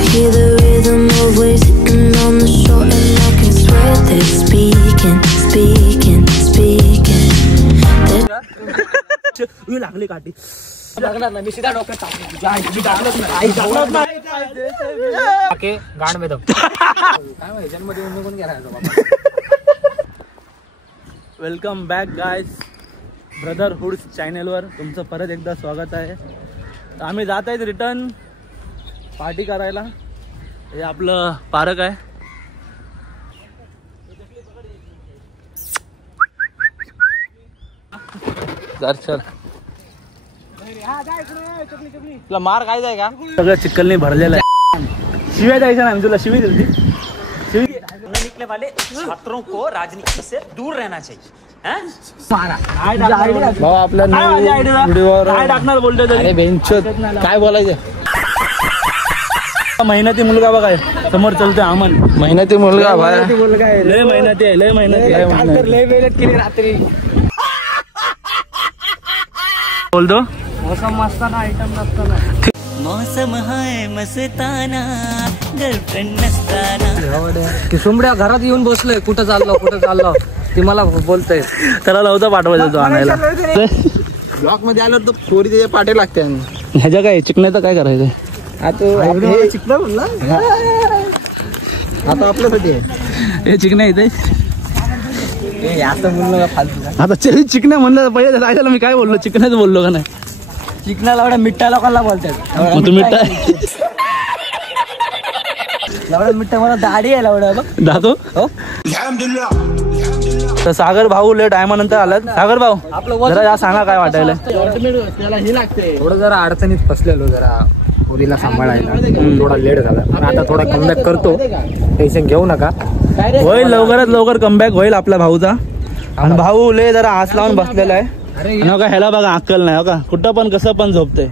hear the rhythm of waves hitting on the shore, and I can swear they're speaking. लागली काठी लागणार नाही, मी सीधा डोक्यात गाण में दम काय जन्मदिन निघून गेला बाबा. वेलकम बॅक गायज, ब्रदरहुड चॅनलवर तुमचं परत एकदा स्वागत आहे. आम्ही जात आहेत रिटर्न पार्टी करायला. हे आपलं पार्क आहे. चल तुला मार काय जाय का? सगळं चिखलने भरलेलं आहे. शिव्या द्यायचं ना, तुला शिवी दिली. शिवी निकले वाले छात्रों को राजनीति से दूर रहना चाहिए. भाऊ आपल्या व्हिडिओवर काय टाकणार बोलतोय तरी काय बोलायचं. मेहनती मुलगा बघा समोर चलतोय. अमन मेहनती मुलगा भाई, लय मेहनती आहे, लय मेहनती आहे. लय मेहनत केली रात्री. बोलतो मौसम मस्ताना आयटम नसताना मौसम हाय मस्ताना गर्लफ्रेंड नसताना. किसुंबड्या घरात येऊन बसलोय. कुठं चाललो ती मला बोलतय. त्याला लवकर पाठवायचं तो आणायला. ब्लॉक मध्ये आलो तर चोरी त्याचे पाटे लागते. ह्याच्या काय चिकण्याचं काय करायचं आता चिकन म्हणला आता आपल्यासाठी हे चिकण्या येते. असं बोललो का फालतू. आता चिकण्या म्हणलं पहिले ऐकायला मी काय बोललो, चिकण्याच बोललो का नाही. चिकनाला एवढ्या मिठ्ठा लोकांना बोलतात. मग तू मिठ्ठा एवढा मिठ्ठा मला दाढी आहे एवढा बघ दातो. तर सागर भाऊ लय टायमानंतर आलात. सागर भाऊ जरा सांगा काय वाटायला. त्याला हे लागते थोडं जरा अडचणीत फसलेलो, जरा पोरीला सांभाळायला थोडा लेट झाला. पण आता थोडा कमबॅक करतो, टेन्शन घेऊ नका. होईल लवकरात लवकर कमबॅक होईल आपल्या भाऊचा. आणि भाऊ लय जरा हात लावून बसलेला आहे. का ह्याला बघा अक्कल नाही का, कुठं पण कसं पण झोपतंय.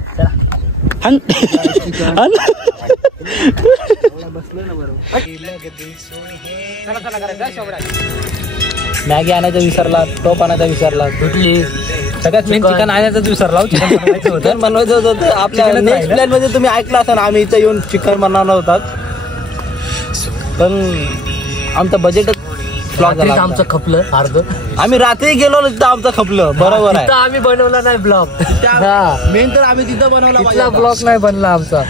मॅगी आणायचं विसरला, टोप आणायचा विसरला, सगळ्यात मेन चिकन आणायचं विसरला. चिकन बनवायचं होतं आपल्या नेक्स्ट प्लॅन मध्ये. तुम्ही ऐकलं असं आम्ही इथं येऊन चिकन बनवणार होतात, पण आमचं बजेटच आमचं खपलं अर्ध. आम्ही रात्री गेलो तिथं आमचं खपलं. बरोबर आहे, आम्ही बनवला नाही ब्लॉग. मेन तर आम्ही तिथं बनवला, ब्लॉग नाही बनला आमचा.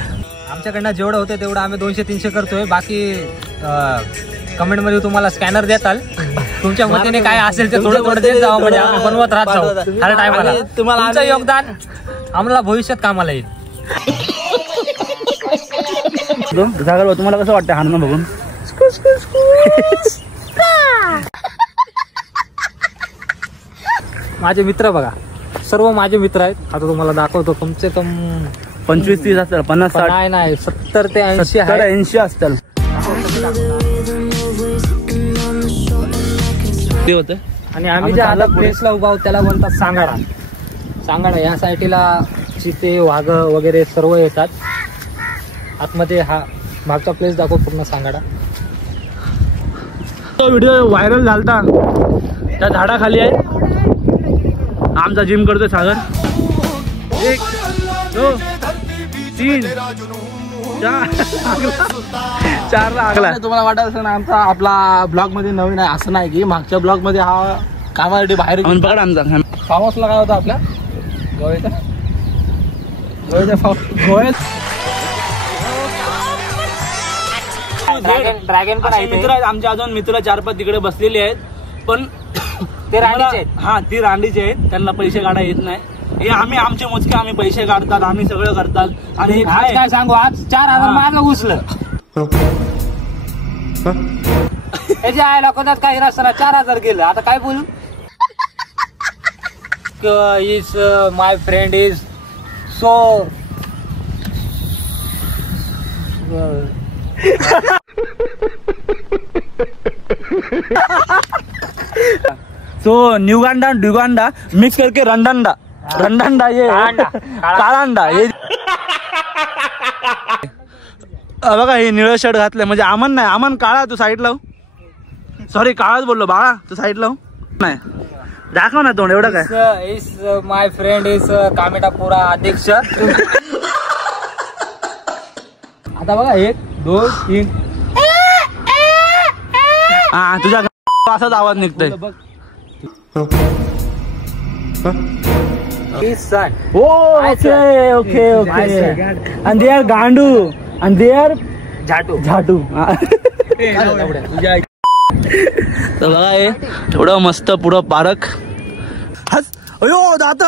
आमच्याकडनं जेवढं होतं तेवढं आम्ही 200-300 करतोय. बाकी कमेंट मध्ये तुम्हाला स्कॅनर देताल. तुमच्या मतीने काय असेल ते थोडं थोडं देत जावं, म्हणजे आम्ही बनवत राहत जाऊ हर टायमाला. तुम्हाला योगदान आम्हाला भविष्यात कामाला येईल. सागर तुम्हाला कसं वाटतं हाणं बघून? माझे मित्र बघा, सर्व माझे मित्र आहेत. आता तुम्हाला दाखवतो. कमसे कम 25-30 असतात, 50-60 नाही 70 ते 80 असतात. ते होतं. आणि आम्ही ज्या आता प्लेसला उभा आहोत त्याला म्हणतात सांगाडा. सांगाडा या साईडला चिते, वाघ वगैरे सर्व येतात. आतमध्ये हा मागचा प्लेस दाखव पूर्ण सांगाडा. तो व्हिडिओ व्हायरल झालता, त्या झाडाखाली आहे. आमचा जिम करतोय सागर. 1 2 3 4 ला आगला. तुम्हाला वाटत असेल ना आमचा आपला ब्लॉग मध्ये नवीन आहे, असं नाही की मागच्या ब्लॉग मध्ये हा कामासाठी बाहेर पकड आमचा फार्म हाऊसला काय होता आपल्या गोव्याचा ड्रॅगन पण आहे. मित्र आहेत आमचे, अजून मित्र 4-5 तिकडे बसलेले आहेत. पण ते रांडीचे आहेत. हा ती रांडीचे आहेत, त्यांना पैसे काढा येत नाही. हे आम्ही आमचे मोजके आम्ही पैसे काढतात, आम्ही सगळं करतात. आणि काय सांगू, आज 4000 मारलं घुसलं. त्याच्या आयला कोणात काही रस्ता 4000 गेलं. आता काय बोलू. Is my friend is so न्यूगांडा ड्युगांडा मिक्स करके रंडंडा ये काळा अंडा ये. बघा हे निळं शर्ट घातलंय, म्हणजे अमन नाही, अमन काळा. तू साईड लाव. सॉरी काळाच बोललो बाळा, तू साईड लाव. नाही दाखव ना तोंड. एवढं काय. इज माय फ्रेंड इज कामेटापुरा अध्यक्ष. आता बघा 1 2 3 हा तुझ्या असाच आवाज निघतोय. Okay okay okay. आणि दे आर गांडू आणि दे आर झाटू झाटू. तर बघा हे थोडं मस्त पुढं पार्क. अयो दात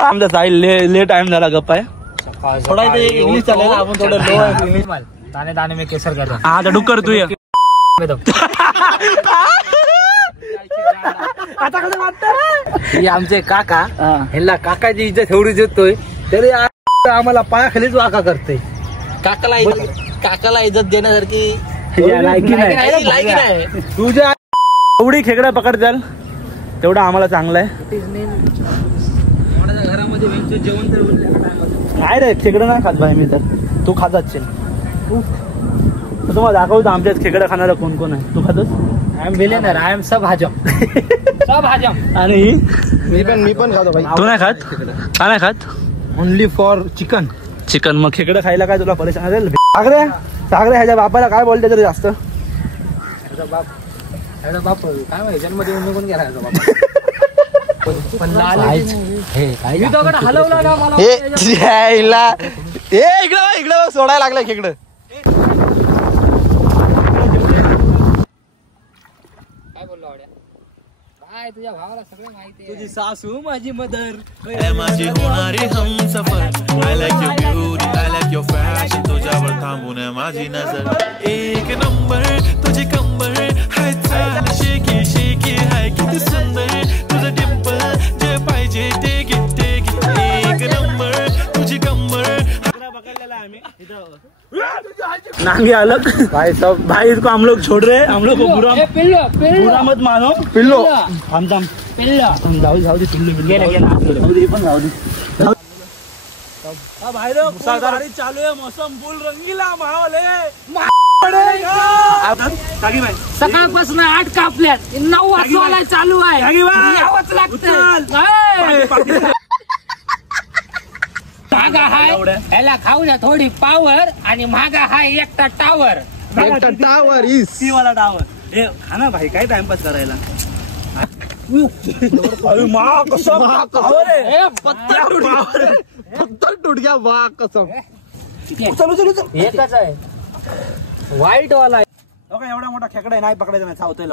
आमचा साहिल ले टाइम झाला गप्पा आहे. थोड़ा इंग्लिश चालेल आपण थोडं लो इंग्लिश. दाणे दाणे में केसर करता. हा तर डुक्कर तू ये. आता कसं वाटतं हे आमचे काका ह्याला काकाची इज्जत एवढी देतोय तरी आम्हाला पायाखालीच वाका करते. काकाला इज्जत देण्यासारखी लायकी नाही. तुझ्या एवढी खेकडा पकडचाल तेवढं आम्हाला चांगलं आहे. घरामध्ये जेवण तर नाही रे खेकडं नाही खात भाई मी तर. तू खात असशील. तुम्हाला दाखवतो आमच्यात खेकडं खाणारा कोण कोण आहे. तू खातोस. I am billionaire. I am सब हजम. आणि मी पण खातो भाई. तू नाही खात. का नाही खात. Only for chicken. चिकन. मग खेकडं खायला काय तुला परेशान असेल. सागरे ह्याच्या बापाला काय बोलते तरी जास्त. बाप काय माहिती जन्म देऊन निघून गेला बाप. हलवला ना मला. इकडं सोडायला लागलं खेकडं. काय बोललो काय तुझ्या भावाला सगळं माहिती आहे. तुझी सासू माझी मदर. माझी होणारी Humsafar. I like your beauty I like your fashion. तुझ्यावर थांबून माझी नजर. एक नंबर तुझी कंबर हाय चाल शेकी शेकी हाय किती सुंदर तुझं डिंपल जे पाहिजे ते घे ते घे. एक नंबर तुझी कंबर. नांगे अलग भाई सब भाई इसको हम लोग छोड़ रहे हैं. हम लोग को बुरा मत मानो. पिल्लो थांब थांब जाऊ जाऊ दे. पिल्लू पण जाऊ दे. भाई गाडी चालू आहे. मौसम फुल रंगीला माहोल आहे. सकाळपासून 8 कापल्यात 9 वाजवायला चालू आहे. यावंच लागतं. मागा हाय ह्याला खाऊ द्या थोडी पावर आणि मागा हाय एकटा टावर. टावर वाला टावर. हे खाना भाई काय टाइमपास करायला. एकच आहे व्हाईट वाला. एवढा मोठा खेकडा नाही पकडायचा नाही. चावतोय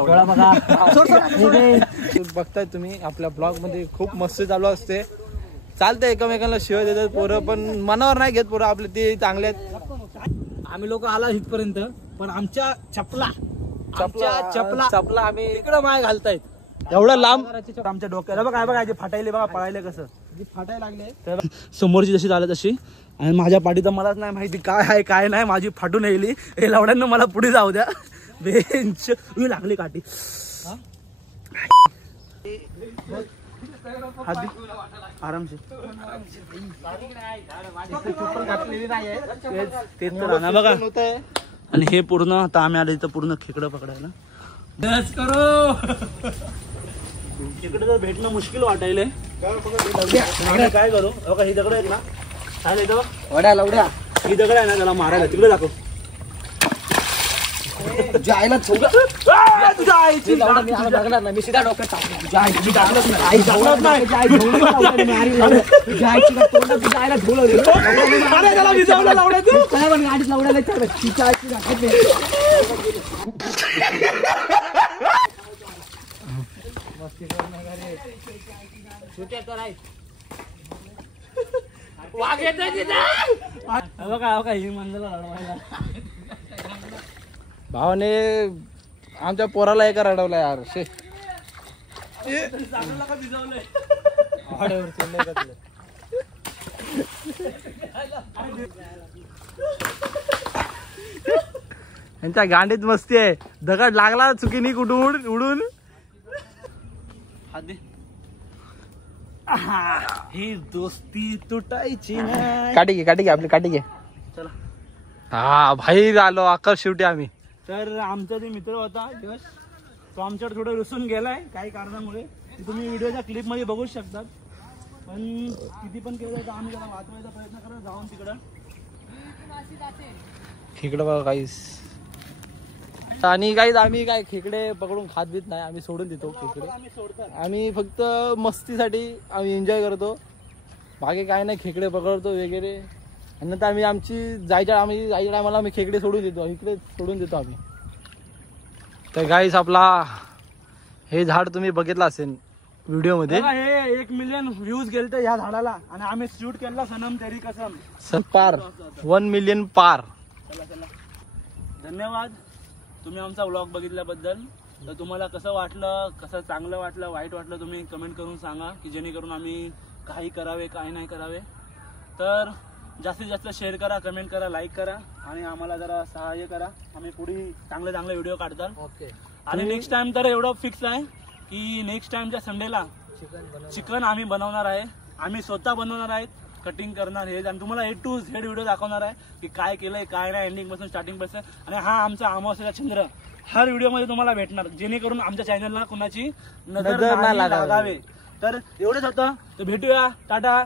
बघताय तुम्ही आपल्या ब्लॉग मध्ये खूप मस्ती चालू असते. चालतंय एकमेकांना शिवाय देतात पोरं पण मनावर नाही घेत पोरं आपले. ते चांगले आहेत. आम्ही लोक आला इथपर्यंत पण आमच्या चपला आम्ही इकडं माय घालतायत. एवढं लांब आमच्या डोक्याला बघा बघा फाटायले बघा पळायले कसं फाटायला लागले. समोरची जशी झालं तशी. आणि माझ्या पाठीचं मलाच नाही माहिती काय आहे काय नाही. माझी फाटून येईल. हे लावड्यांना मला पुढे जाऊ द्या. बेंच लागली काठी. आरामशीर तेच तर ना बघा. आणि हे पूर्ण आता आम्ही आलो इथं पूर्ण खेकडं पकडायला. खेकडं तर भेटणं मुश्किल वाटायलंय. काय करू बघा. ही दगड आहेत ना लवड्या ही दगड आहे ना त्याला मारायला तिकडे दाखव. जायला तुझ्या आईची लागणार नाही. मी सीधा डोक्यात टाकतो. तुझ्या आईची टाकलंच नाही. आई जाऊनच नाही. तुझ्या आईची जायला ठेवलं. गाडीत लावडायला तिच्या आईची दाखवत नाही. बघा ही मंदला लढवायला. भावाने आमच्या पोराला एका रडवला यार. यांच्या गांडीत मस्ती आहे. दगड लागला चुकीनी कुठून उडून. ही दोस्ती तुटायची नाही. काठी घे आपली काठी घे. चला. हा भाई आलो आकर शेवटी आम्ही. तर आमचा जे मित्र होता यश तो आमच्याकडे थोडं रुसून गेलाय काही कारणामुळे. तुम्ही व्हिडिओच्या क्लिप मध्ये बघू शकतात. पण किती पण केलं तर आम्ही त्याला वाचवायचा प्रयत्न करत जाऊन तिकडं. खेकडे बघा काहीच. आणि काहीच आम्ही काय खेकडे पकडून खात बीत नाही, आम्ही सोडून देतो खेकडे. आम्ही फक्त मस्तीसाठी आम्ही एन्जॉय करतो, बाकी काय नाही. खेकडे पकडतो वगैरे आणि नंतर आम्ही जायच्या टायमाला आम्ही खेकडे सोडून देतो, इकडे सोडून देतो आम्ही. तर गाईस आपला हे झाड तुम्ही बघितलं असेल व्हिडिओ मध्ये. हे 1 मिलियन व्ह्यूज गेलते ह्या झाडाला आणि आम्ही शूट केला सनम तेरी कसम पार 1 मिलियन पार. चला धन्यवाद तुम्ही आमचा व्लॉग बघितल्याबद्दल. तर तुम्हाला कसं वाटलं, कसं चांगलं वाटलं, वाईट वाटलं, तुम्ही कमेंट करून सांगा की जेणेकरून आम्ही काही करावे काही नाही करावे. तर जास्तीत जास्त शेअर करा, कमेंट करा, लाईक करा आणि आम्हाला जरा सहाय्य करा. आम्ही पुढे चांगले व्हिडिओ काढतात. ओके. आणि नेक्स्ट टाइम तर एवढं फिक्स आहे की नेक्स्ट टाइमच्या संडेला चिकन आम्ही बनवणार आहे. आम्ही स्वतः बनवणार आहेत, कटिंग करणार हे आणि तुम्हाला A to Z व्हिडिओ दाखवणार आहे की काय केलंय काय नाही, एंडिंग पासून स्टार्टिंग पासून. आणि हा आमचा अमावस्येचा चंद्र हर व्हिडिओ मध्ये तुम्हाला भेटणार, जेणेकरून आमच्या चॅनलला कुणाची नजर नाही लागावे. तर एवढंच होतं. तर भेटूया, टाटा.